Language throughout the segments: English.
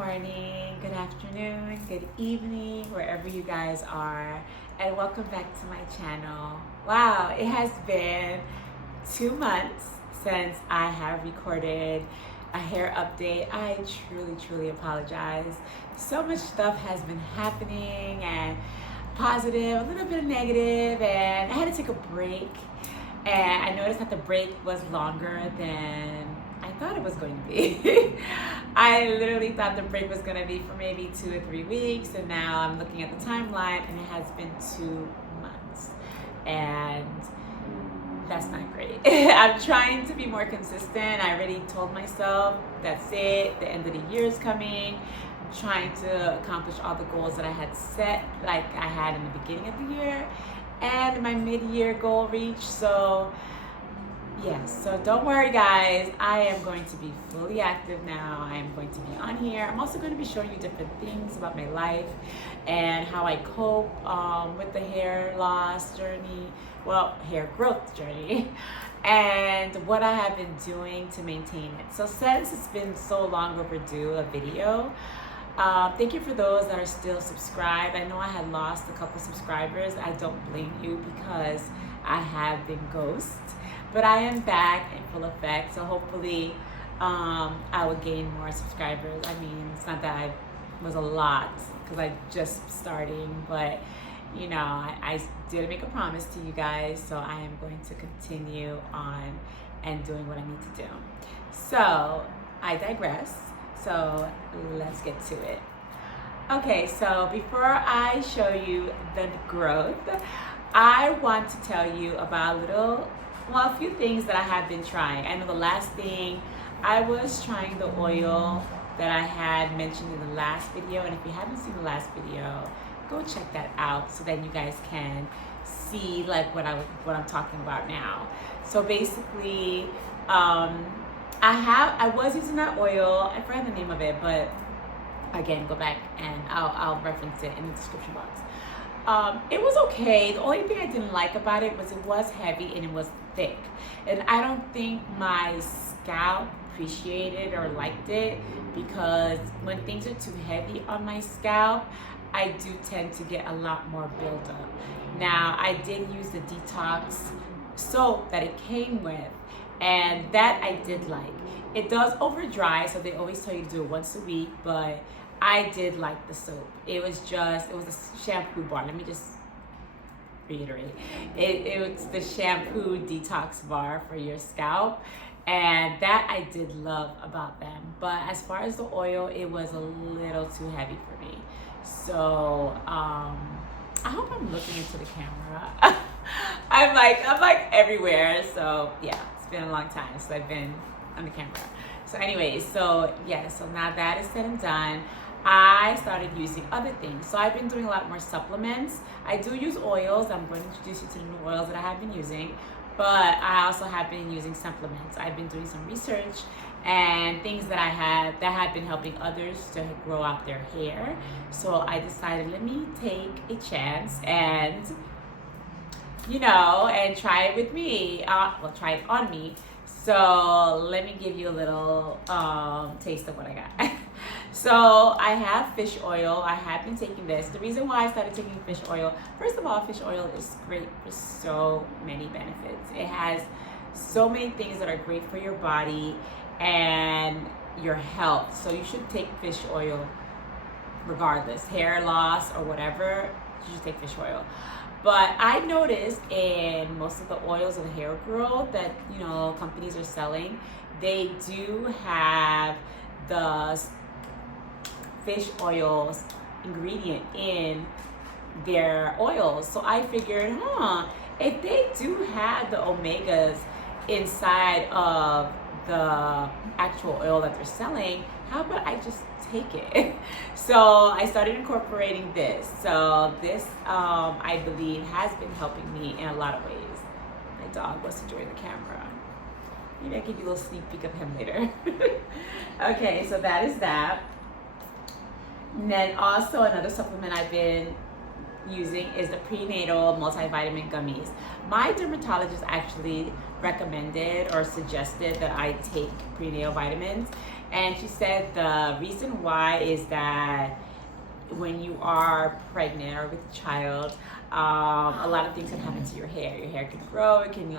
morning, good afternoon, good evening, wherever you guys are, and welcome back to my channel. Wow, it has been 2 months since I have recorded a hair update. I truly apologize. So much stuff has been happening, and positive, a little bit of negative, and I had to take a break. And I noticed that the break was longer than I thought it was going to be. I literally thought the break was going to be for maybe 2 or 3 weeks, and now I'm looking at the timeline and it has been 2 months. And that's not great. I'm trying to be more consistent. I already told myself that's it, the end of the year is coming. I'm trying to accomplish all the goals that I had set, like I had in the beginning of the year, and my mid-year goal reached. So yes, so don't worry guys, I am going to be fully active now. I am going to be on here. I'm also going to be showing you different things about my life and how I cope with the hair loss journey, well, hair growth journey, and what I have been doing to maintain it. So since it's been so long overdue a video, thank you for those that are still subscribed. I know I had lost a couple subscribers. I don't blame you because I have been ghosted. But I am back in full effect, so hopefully I will gain more subscribers. I mean, it's not that I was a lot because I just starting, but you know, I did make a promise to you guys, so I am going to continue on and doing what I need to do. So I digress. So let's get to it. Okay, so before I show you the growth, I want to tell you about a few things that I have been trying. I know the last thing, I was trying the oil that I had mentioned in the last video, and if you haven't seen the last video, go check that out so that you guys can see like what I'm talking about now. So basically, I was using that oil. I forgot the name of it, but again, go back and I'll reference it in the description box. It was okay. The only thing I didn't like about it was heavy and it was thick. And I don't think my scalp appreciated or liked it, because when things are too heavy on my scalp, I do tend to get a lot more buildup. Now, I did use the detox soap that it came with, and that I did like. It does over dry, so they always tell you to do it once a week, but I did like the soap. It was a shampoo bar. Let me just reiterate. It was the shampoo detox bar for your scalp, and that I did love about them. But as far as the oil, it was a little too heavy for me. So I hope I'm looking into the camera. I'm like everywhere. So yeah, it's been a long time since I've been on the camera. So anyways, so yeah, so now that is said and done, I started using other things. So I've been doing a lot more supplements. I do use oils. I'm going to introduce you to the new oils that I have been using, but I also have been using supplements. I've been doing some research and things that have been helping others to grow out their hair. So I decided, let me take a chance and, you know, and try it with me. Well, try it on me. So let me give you a little taste of what I got. So I have fish oil. I have been taking this. The reason why I started taking fish oil, first of all, fish oil is great for so many benefits. It has so many things that are great for your body and your health. So you should take fish oil regardless, hair loss or whatever, you should take fish oil. But I noticed in most of the oils of the hair growth that, you know, companies are selling, they do have the fish oils ingredient in their oils. So I figured, if they do have the omegas inside of the actual oil that they're selling, how about I just take it? So I started incorporating this. So this, I believe, has been helping me in a lot of ways. My dog wants to join the camera. Maybe I give you a little sneak peek of him later. Okay, so that is that. And then also another supplement I've been using is the Prenatal Multivitamin Gummies. My dermatologist actually recommended or suggested that I take prenatal vitamins. And she said the reason why is that when you are pregnant or with a child, a lot of things can happen to your hair. Your hair can grow, it can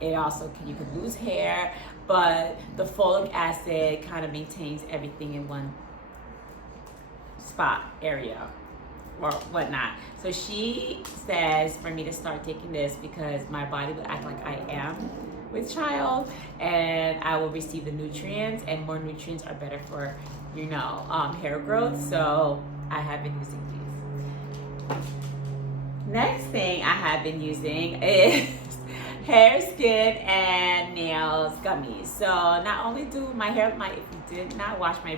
it also can, you can lose hair, but the folic acid kind of maintains everything in one spot area or whatnot. So she says for me to start taking this because my body will act like I am with child, and I will receive the nutrients, and more nutrients are better for, you know, hair growth. So I have been using these. Next thing I have been using is hair, skin, and nails gummies. So not only do my hair, if you did not watch my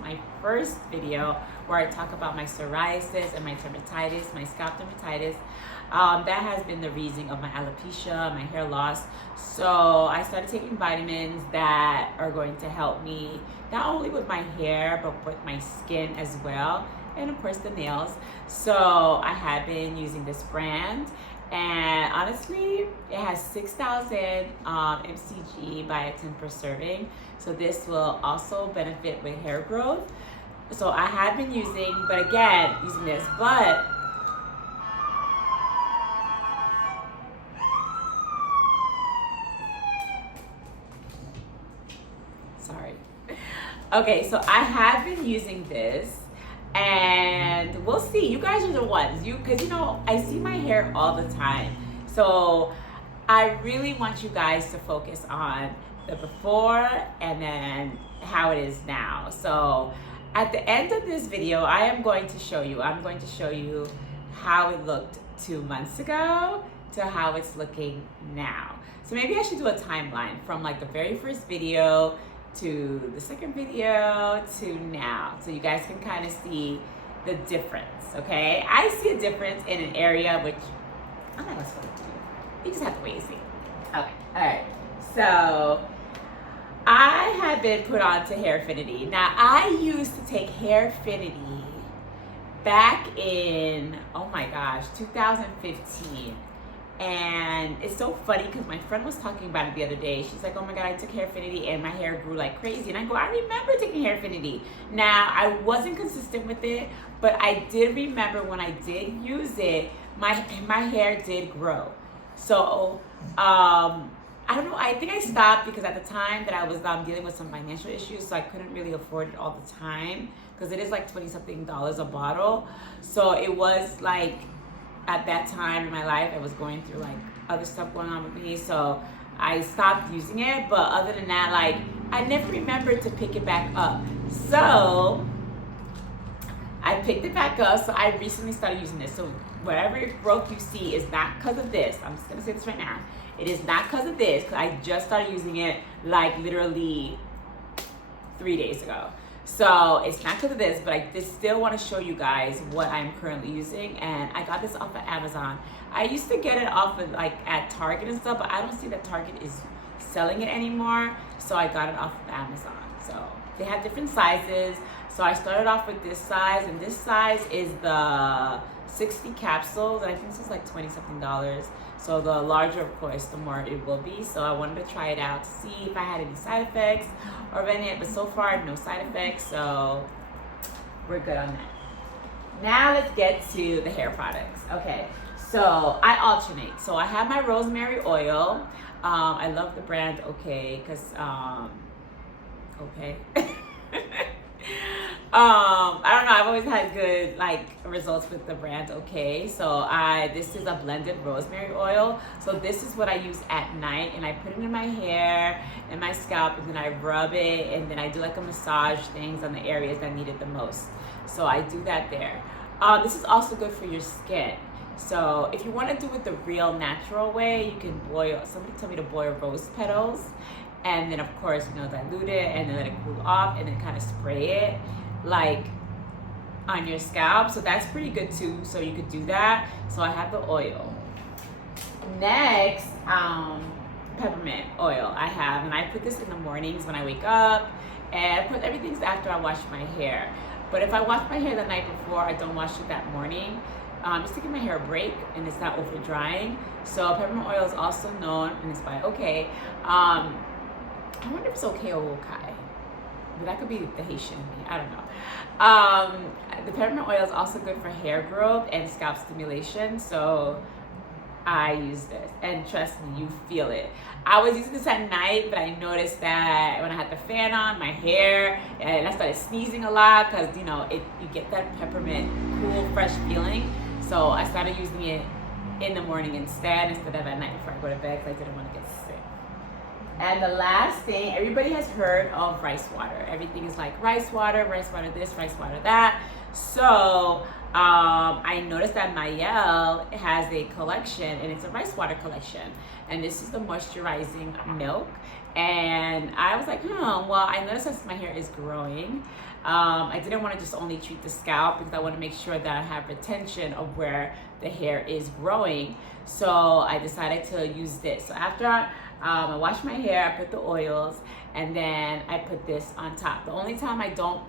my first video where I talk about my psoriasis and my dermatitis, my scalp dermatitis, that has been the reason of my alopecia, my hair loss. So I started taking vitamins that are going to help me not only with my hair, but with my skin as well, and of course the nails. So I have been using this brand, and honestly, it has 6,000 mcg biotin per serving. So this will also benefit with hair growth. So I have been using this, but sorry. Okay, so I have been using this, and we'll see. You guys are the ones, because you know, I see my hair all the time. So I really want you guys to focus on the before and then how it is now. So at the end of this video, I'm going to show you how it looked 2 months ago to how it's looking now. So maybe I should do a timeline from like the very first video to the second video to now, so you guys can kind of see the difference. Okay, I see a difference in an area which I'm not gonna spoil it to you. You just have to wait and see. Okay, all right. So I have been put on to Hairfinity. Now I used to take Hairfinity back in, oh my gosh, 2015. And it's so funny because my friend was talking about it the other day. She's like, oh my God, I took Hairfinity and my hair grew like crazy. And I go, I remember taking Hairfinity. Now, I wasn't consistent with it, but I did remember when I did use it, my hair did grow. So, I don't know, I think I stopped because at the time that I was dealing with some financial issues, so I couldn't really afford it all the time because it is like $20-something a bottle. So it was like, at that time in my life, I was going through like other stuff going on with me, so I stopped using it. But other than that, like, I never remembered to pick it back up. So I picked it back up. So I recently started using this. So whatever growth you see is not because of this. I'm just gonna say this right now. It is not because of this, because I just started using it like literally 3 days ago. So it's not because of this, but I just still want to show you guys what I'm currently using. And I got this off of Amazon. I used to get it off of like at Target and stuff, but I don't see that Target is selling it anymore. So I got it off of Amazon. So they have different sizes. So I started off with this size, and this size is the 60 capsules. And I think this is like $20-something. So the larger, of course, the more it will be. So I wanted to try it out to see if I had any side effects or any, but so far no side effects, so we're good on that. Now let's get to the hair products. Okay, so I alternate. So I have my Rosemary Oil. I love the brand Okay, because Okay. I don't know, I've always had good like results with the brand Okay. So this is a blended rosemary oil. So this is what I use at night, and I put it in my hair and my scalp, and then I rub it, and then I do like a massage things on the areas that need it the most. So I do that there. This is also good for your skin. So if you want to do it the real natural way, you can boil, somebody told me to boil rose petals, and then of course, you know, dilute it and then let it cool off, and then kind of spray it like on your scalp. So that's pretty good too, so you could do that. So I have the oil. Next, peppermint oil I have, and I put this in the mornings when I wake up, and I put everything's after I wash my hair. But if I wash my hair the night before, I don't wash it that morning. just to give my hair a break and it's not over drying. So peppermint oil is also known, and it's by OK. I wonder if it's OK or Wokai, but that could be the Haitian in me, I don't know. The peppermint oil is also good for hair growth and scalp stimulation, so I use this, and trust me, you feel it. I was using this at night, but I noticed that when I had the fan on, my hair, and I started sneezing a lot because, you know, you get that peppermint cool, fresh feeling. So I started using it in the morning instead of at night before I go to bed, because I didn't want to get sick. And the last thing, everybody has heard of rice water. Everything is like rice water this, rice water that. So I noticed that Mielle has a collection, and it's a rice water collection. And this is the moisturizing milk. And I was like, well, I noticed as my hair is growing, I didn't want to just only treat the scalp, because I want to make sure that I have retention of where the hair is growing. So I decided to use this. So after I wash my hair, I put the oils, and then I put this on top. The only time I don't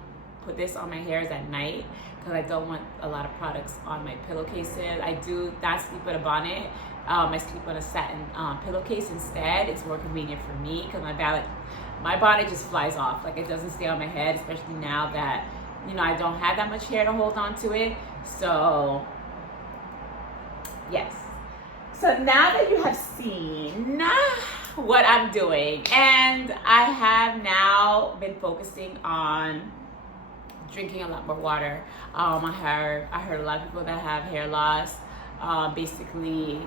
put this on my hair is at night, because I don't want a lot of products on my pillowcases. I do not sleep with a bonnet. I sleep on a satin pillowcase instead. It's more convenient for me, because my bonnet just flies off. Like, it doesn't stay on my head, especially now that, you know, I don't have that much hair to hold on to it. So yes. So now that you have seen what I'm doing, and I have now been focusing on drinking a lot more water. I heard a lot of people that have hair loss, basically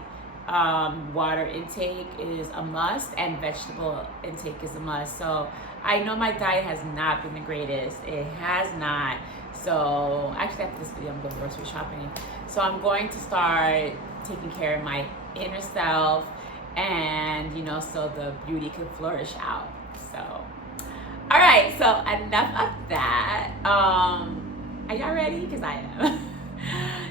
water intake is a must, and vegetable intake is a must. So I know my diet has not been the greatest. It has not. So actually after this video, I'm going grocery shopping. So I'm going to start taking care of my inner self, and, you know, so the beauty can flourish out. So all right, so enough of that. Are y'all ready? Because I am.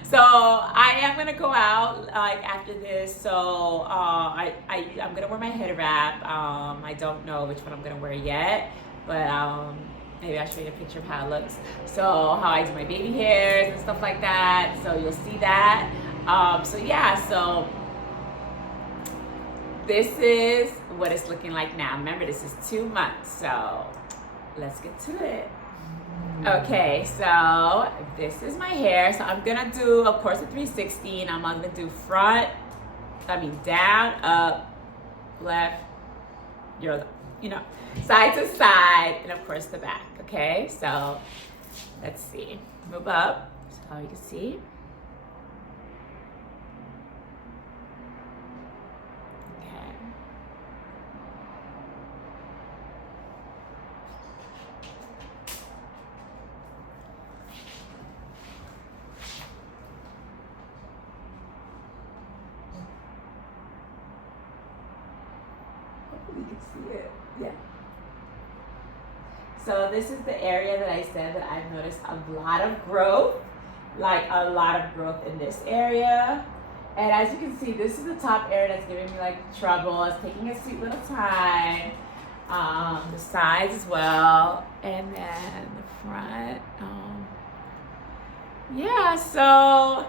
So I am gonna go out like after this. So I'm gonna wear my head wrap. I don't know which one I'm gonna wear yet, but maybe I'll show you a picture of how it looks. So how I do my baby hairs and stuff like that. So you'll see that. So yeah, so this is what it's looking like now. Remember, this is 2 months, so let's get to it. Okay, so this is my hair. So I'm gonna do, of course, a 360, and I'm gonna do down, up, left, side to side, and of course the back. Okay, so let's see. Move up so you can see. You can see it, yeah. So this is the area that I said that I've noticed a lot of growth, like a lot of growth in this area. And as you can see, this is the top area that's giving me like trouble. It's taking a sweet little time. The sides as well, and then the front. Yeah, so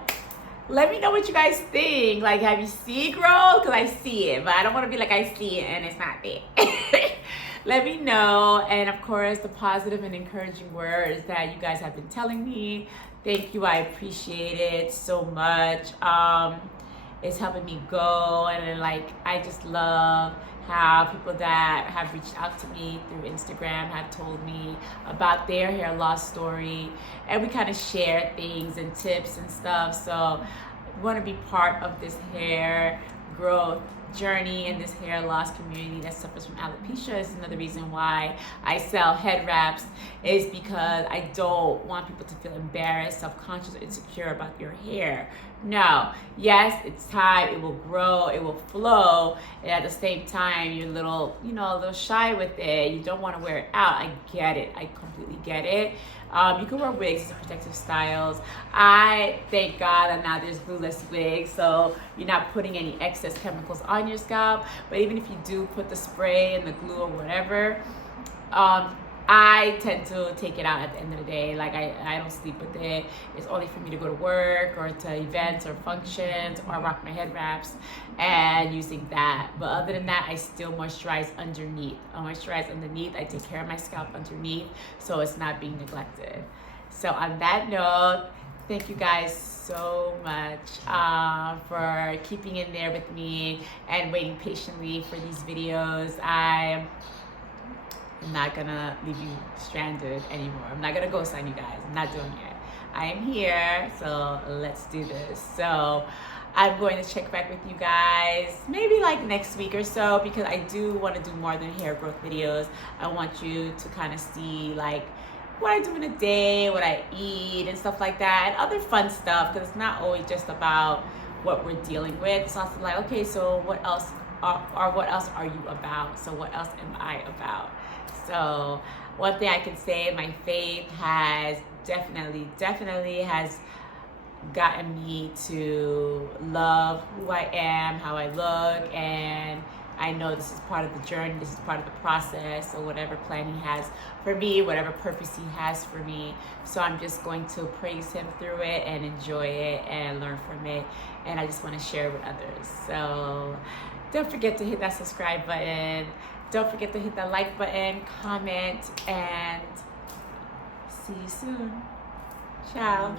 let me know what you guys think. Like, have you seen growth? Because I see it, but I don't want to be like I see it and it's not there. Let me know. And of course, the positive and encouraging words that you guys have been telling me. Thank you. I appreciate it so much. It's helping me go. And then, like, I just love how people that have reached out to me through Instagram have told me about their hair loss story, and we kind of share things and tips and stuff. So I want to be part of this hair growth journey and this hair loss community that suffers from alopecia. Is another reason why I sell head wraps, is because I don't want people to feel embarrassed, self-conscious, or insecure about your hair. No, yes, it's time, it will grow, it will flow, and at the same time you're a little shy with it. You don't want to wear it out. I get it. I completely get it. You can wear wigs as protective styles. I thank God that now there's glueless wigs, so you're not putting any excess chemicals on your scalp. But even if you do put the spray and the glue or whatever, I tend to take it out at the end of the day. Like I don't sleep with it. It's only for me to go to work or to events or functions or rock my head wraps and using that. But other than that, I still moisturize underneath. I take care of my scalp underneath so it's not being neglected. So on that note, thank you guys so much for keeping in there with me and waiting patiently for these videos. I'm not gonna leave you stranded anymore. I'm not gonna ghost on you guys. I'm not doing it. I am here, so let's do this. So I'm going to check back with you guys maybe like next week or so, because I do want to do more than hair growth videos. I want you to kind of see like what I do in a day, what I eat and stuff like that, and other fun stuff, because it's not always just about what we're dealing with. It's also like, okay, so what else what else are you about? So what else am I about? So one thing I can say, my faith has definitely has gotten me to love who I am, how I look, and I know this is part of the journey, this is part of the process, so whatever plan he has for me, whatever purpose he has for me. So I'm just going to praise him through it and enjoy it and learn from it, and I just want to share it with others. So don't forget to hit that subscribe button. Don't forget to hit that like button, comment, and see you soon. Ciao.